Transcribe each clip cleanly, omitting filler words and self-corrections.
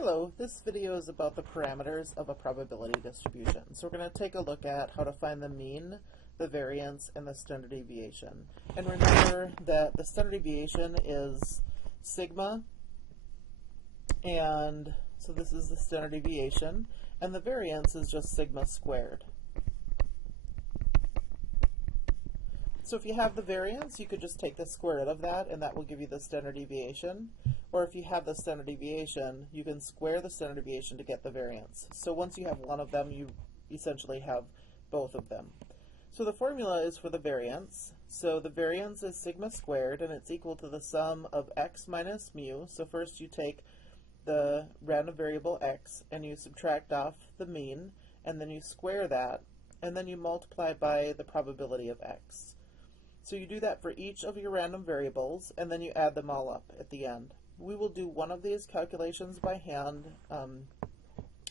Hello, this video is about the parameters of a probability distribution. So we're going to take a look at how to find the mean, the variance, and the standard deviation. And remember that the standard deviation is sigma, and so this is the standard deviation, and the variance is just sigma squared. So if you have the variance, you could just take the square root of that, and that will give you the standard deviation. Or if you have the standard deviation, you can square the standard deviation to get the variance. So once you have one of them, you essentially have both of them. So the formula is for the variance. So the variance is sigma squared, and it's equal to the sum of x minus mu. So first you take the random variable x, and you subtract off the mean, and then you square that, and then you multiply by the probability of x. So you do that for each of your random variables, and then you add them all up at the end. We will do one of these calculations by hand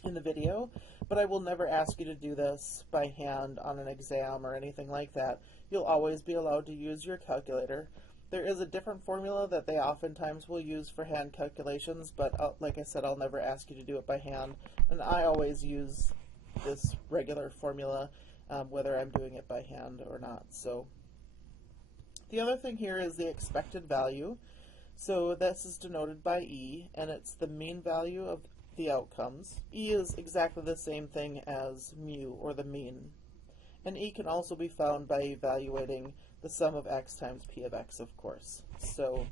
in the video, but I will never ask you to do this by hand on an exam or anything like that. You'll always be allowed to use your calculator. There is a different formula that they oftentimes will use for hand calculations, but like I said, I'll never ask you to do it by hand, and I always use this regular formula whether I'm doing it by hand or not. So the other thing here is the expected value. So this is denoted by E, and it's the mean value of the outcomes. E is exactly the same thing as mu, or the mean. And E can also be found by evaluating the sum of x times p of x, of course. So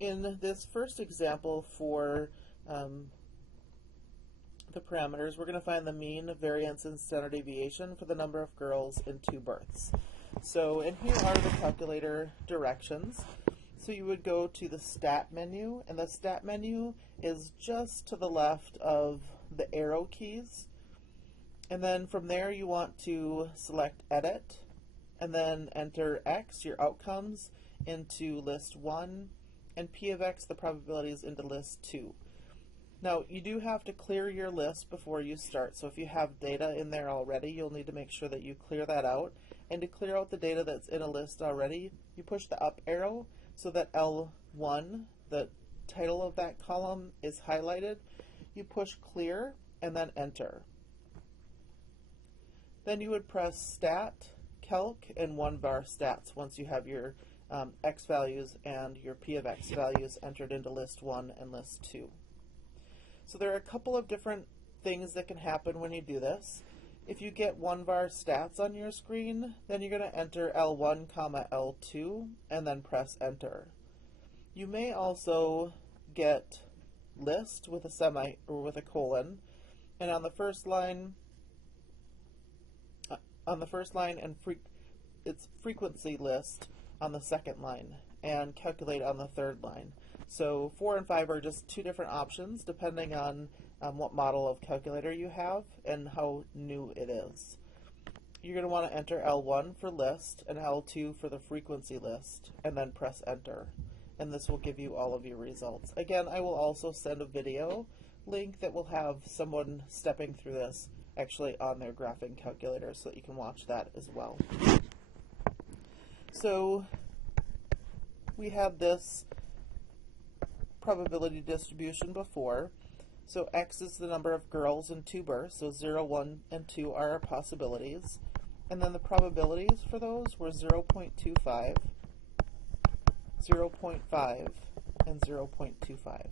in this first example for the parameters, we're going to find the mean, variance, and standard deviation for the number of girls in 2 births. So, and here are the calculator directions. So you would go to the stat menu, and the stat menu is just to the left of the arrow keys. And then from there you want to select edit, and then enter x, your outcomes, into list 1, and p of x, the probabilities, into list 2. Now, you do have to clear your list before you start, so if you have data in there already, you'll need to make sure that you clear that out. And to clear out the data that's in a list already, you push the up arrow so that L1, the title of that column, is highlighted. You push clear and then enter. Then you would press stat, calc, and var stats once you have your x values and your p of x values entered into list 1 and list 2. So there are a couple of different things that can happen when you do this. If you get var stats on your screen, then you're going to enter L1, L2, and then press enter. You may also get list with a semi or with a colon, and on the first line, and it's frequency list on the second line, and calculate on the third line. So 4 and 5 are just 2 different options depending on what model of calculator you have and how new it is. You're going to want to enter L1 for list and L2 for the frequency list, and then press enter. And this will give you all of your results. Again, I will also send a video link that will have someone stepping through this actually on their graphing calculator so that you can watch that as well. So we had this probability distribution before. So x is the number of girls in 2 births, so 0, 1, and 2 are our possibilities. And then the probabilities for those were 0.25, 0.5, and 0.25.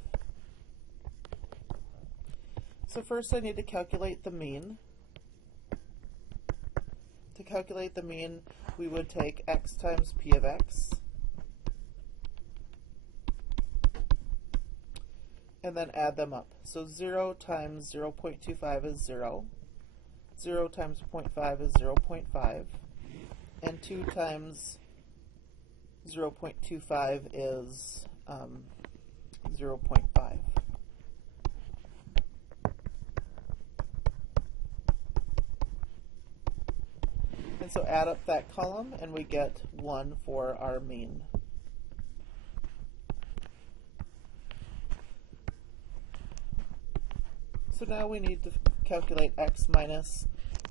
So first I need to calculate the mean. To calculate the mean, we would take x times p of x, and then add them up. So 0 times 0.25 is 0, 0 times 0.5 is 0.5, and 2 times 0.25 is 0.5. And so add up that column, and we get 1 for our mean. So now we need to calculate x minus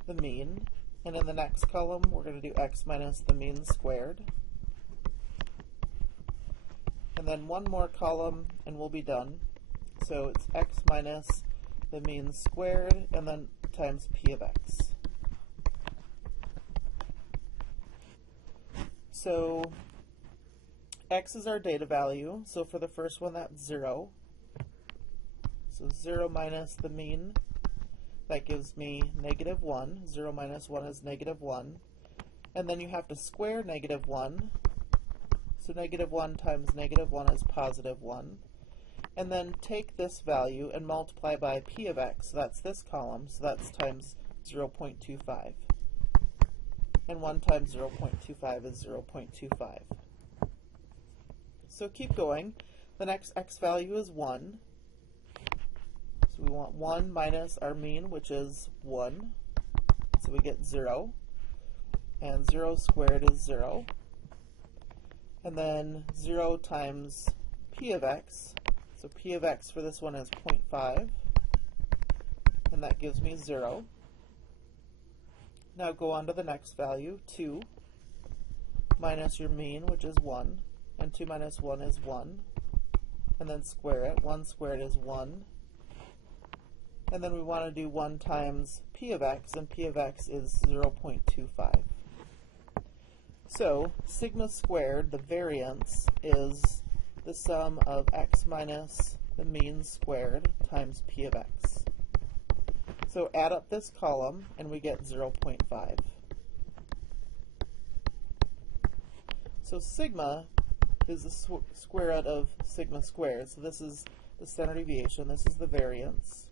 the mean, and in the next column we're going to do x minus the mean squared. And and then one more column and we'll be done. So it's x minus the mean squared and then times p of x. So x is our data value, so for the first one that's 0. So 0 minus the mean, that gives me negative 1. 0 minus 1 is negative 1. And then you have to square negative 1. So negative 1 times negative 1 is positive 1. And then take this value and multiply by p of x, so that's this column, so that's times 0.25. And 1 times 0.25 is 0.25. So keep going. The next x value is 1. So we want 1 minus our mean, which is 1. So we get 0. And 0 squared is 0. And then 0 times p of x. So p of x for this one is 0.5. And that gives me 0. Now go on to the next value, 2 minus your mean, which is 1. And 2 minus 1 is 1. And then square it. 1 squared is 1. And then we want to do 1 times p of x, and p of x is 0.25. So sigma squared, the variance, is the sum of x minus the mean squared times p of x. So add up this column, and we get 0.5. So sigma is the square root of sigma squared. So this is the standard deviation, this is the variance.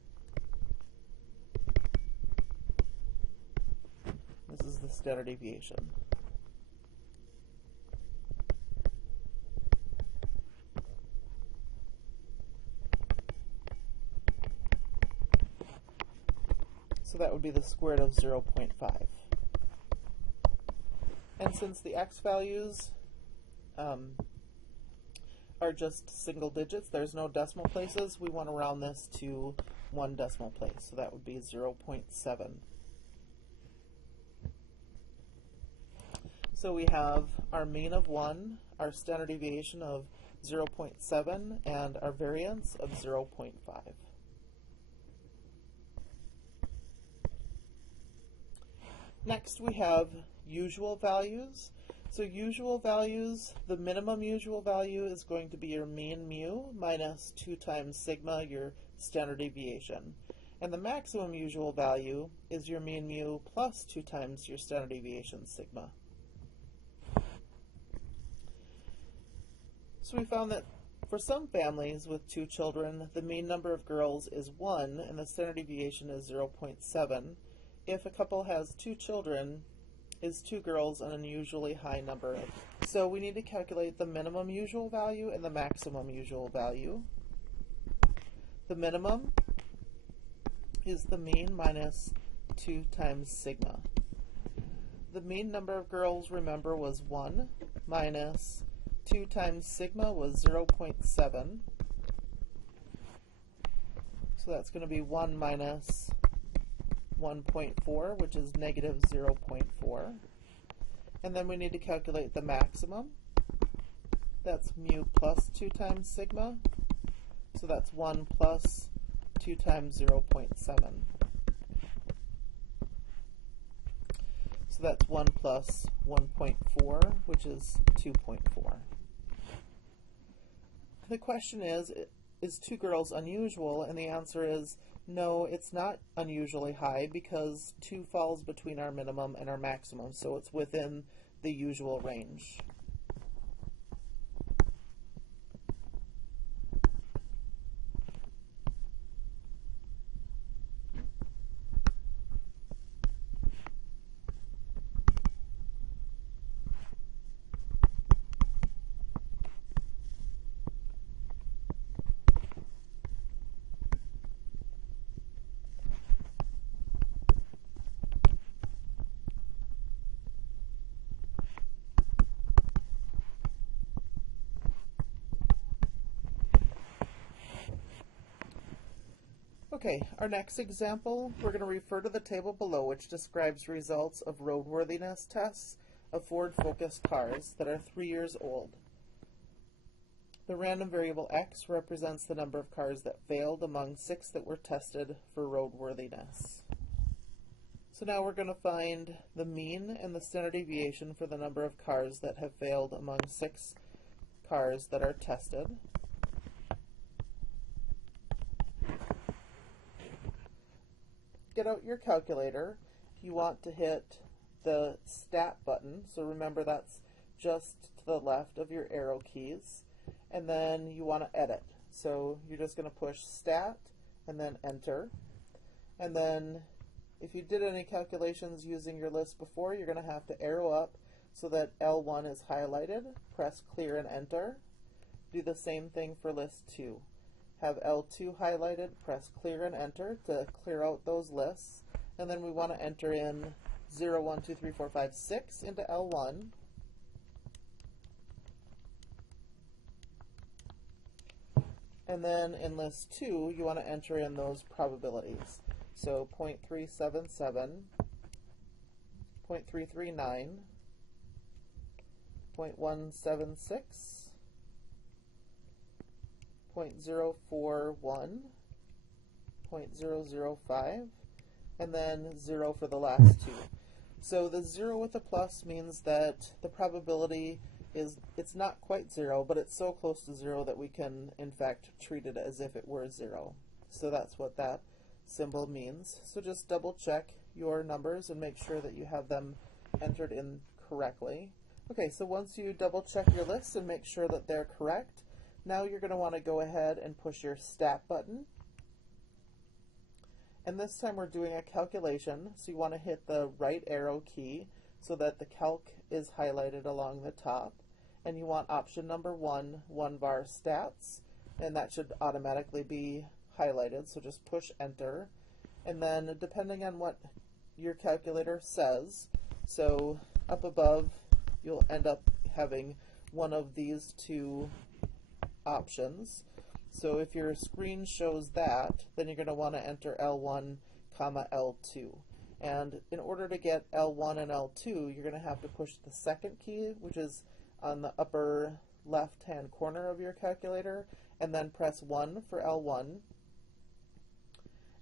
This is the standard deviation. So that would be the square root of 0.5. And since the x values are just single digits, there's no decimal places, we want to round this to 1 decimal place. So that would be 0.7. So we have our mean of 1, our standard deviation of 0.7, and our variance of 0.5. Next we have usual values. So usual values, the minimum usual value is going to be your mean mu minus 2 times sigma, your standard deviation. And the maximum usual value is your mean mu plus 2 times your standard deviation sigma. So we found that for some families with 2 children, the mean number of girls is 1 and the standard deviation is 0.7. If a couple has 2 children, is 2 girls an unusually high number? So we need to calculate the minimum usual value and the maximum usual value. The minimum is the mean minus 2 times sigma. The mean number of girls, remember, was 1 minus 2 times sigma was 0.7. So that's going to be 1 minus 1.4, which is negative 0.4. And then we need to calculate the maximum. That's mu plus 2 times sigma. So that's 1 plus 2 times 0.7. So that's 1 plus 1.4, which is 2.4. The question is 2 girls unusual? And the answer is no, it's not unusually high because 2 falls between our minimum and our maximum, so it's within the usual range. Okay, our next example, we're going to refer to the table below, which describes results of roadworthiness tests of Ford Focus cars that are 3 years old. The random variable x represents the number of cars that failed among 6 that were tested for roadworthiness. So now we're going to find the mean and the standard deviation for the number of cars that have failed among 6 cars that are tested. Get out your calculator. You want to hit the Stat button, so remember that's just to the left of your arrow keys, and then you want to edit. So you're just going to push Stat and then Enter, and then if you did any calculations using your list before, you're going to have to arrow up so that L1 is highlighted, press Clear and Enter. Do the same thing for list 2. Have L2 highlighted, press Clear and Enter to clear out those lists, and then we want to enter in 0, 1, 2, 3, 4, 5, 6 into L1. And then in list 2, you want to enter in those probabilities. So 0.377, 0.339, 0.176, 0.041, 0.005, and then 0 for the last 2. So the 0 with a plus means that the probability is, it's not quite 0, but it's so close to 0 that we can in fact treat it as if it were 0. So that's what that symbol means. So just double check your numbers and make sure that you have them entered in correctly. Okay, so once you double check your lists and make sure that they're correct, now you're going to want to go ahead and push your Stat button. And this time we're doing a calculation, so you want to hit the right arrow key so that the calc is highlighted along the top. And you want option number 1, 1 var stats, and that should automatically be highlighted, so just push Enter. And then depending on what your calculator says, so up above you'll end up having one of these two options. So if your screen shows that, then you're going to want to enter L1, comma L2. And in order to get L1 and L2, you're going to have to push the second key, which is on the upper left-hand corner of your calculator, and then press 1 for L1,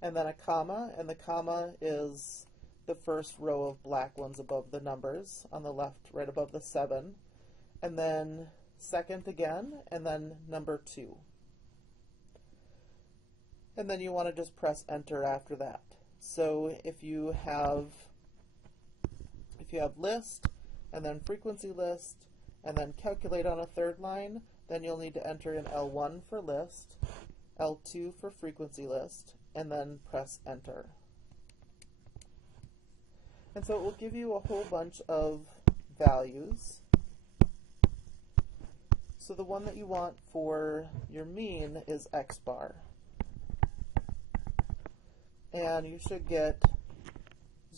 and then a comma, and the comma is the first row of black ones above the numbers on the left, right above the 7, and then second again, and then number 2. And then you want to just press Enter after that. So if you have list, and then frequency list, and then calculate on a third line, then you'll need to enter in L1 for list, L2 for frequency list, and then press Enter. And so it will give you a whole bunch of values. So the one that you want for your mean is X bar. And you should get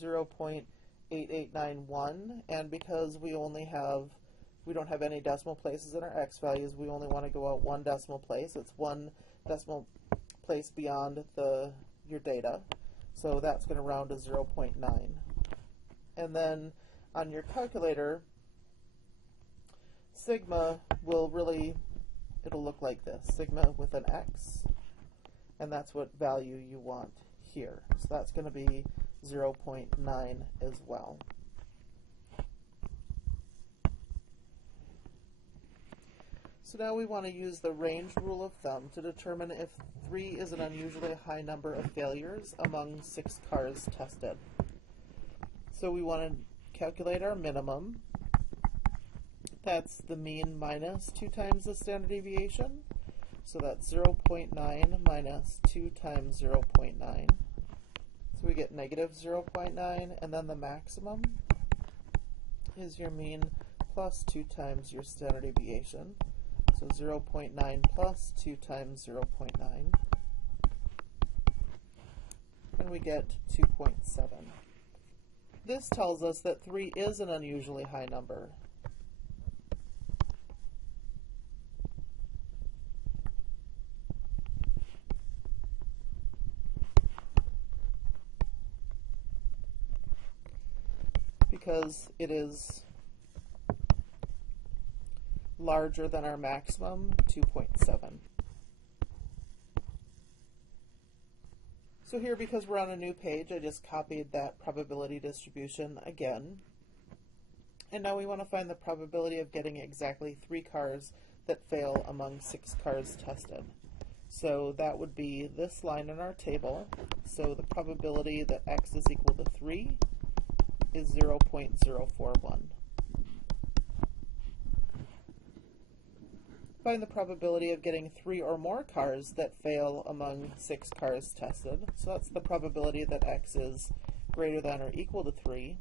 0.8891, and because we don't have any decimal places in our X values, we only want to go out one decimal place. It's one decimal place beyond your data. So that's going to round to 0.9. And then on your calculator, sigma will it'll look like this, sigma with an X, and that's what value you want here. So that's going to be 0.9 as well. So now we want to use the range rule of thumb to determine if 3 is an unusually high number of failures among 6 cars tested. So we want to calculate our minimum. That's the mean minus 2 times the standard deviation. So that's 0.9 minus 2 times 0.9. So we get negative 0.9, and then the maximum is your mean plus 2 times your standard deviation. So 0.9 plus 2 times 0.9. And we get 2.7. This tells us that 3 is an unusually high number. Because it is larger than our maximum, 2.7. So here, because we're on a new page, I just copied that probability distribution again. And now we want to find the probability of getting exactly 3 cars that fail among 6 cars tested. So that would be this line in our table. So the probability that x is equal to 3 is 0.041. Find the probability of getting 3 or more cars that fail among 6 cars tested. So that's the probability that x is greater than or equal to 3.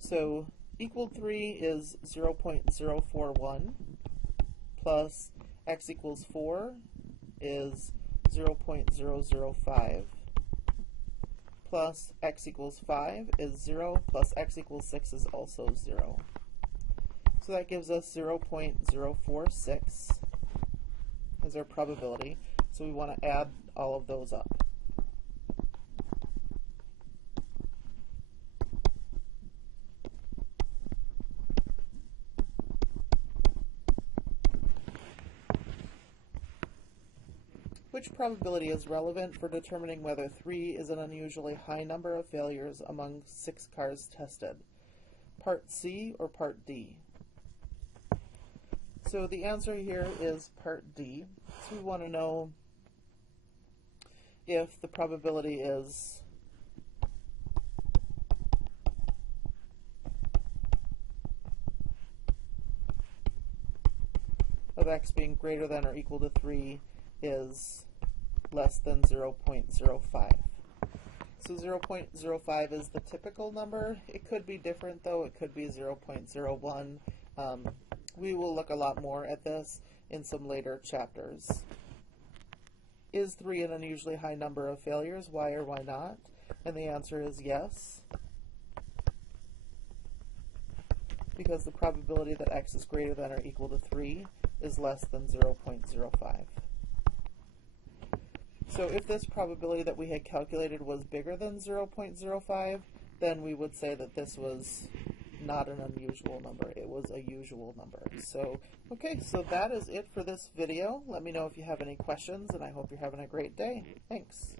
So equal 3 is 0.041 plus x equals 4 is 0.005 plus x equals 5 is 0 plus x equals 6 is also 0. So that gives us 0.046 as our probability. So we want to add all of those up. Which probability is relevant for determining whether 3 is an unusually high number of failures among 6 cars tested? Part C or Part D? So the answer here is Part D. So we want to know if the probability is of x being greater than or equal to 3 is less than 0.05. So 0.05 is the typical number. It could be different though. It could be 0.01. We will look a lot more at this in some later chapters. Is 3 an unusually high number of failures? Why or why not? And the answer is yes, because the probability that x is greater than or equal to 3 is less than 0.05. So if this probability that we had calculated was bigger than 0.05, then we would say that this was not an unusual number. It was a usual number. So, okay, so that is it for this video. Let me know if you have any questions, and I hope you're having a great day. Thanks.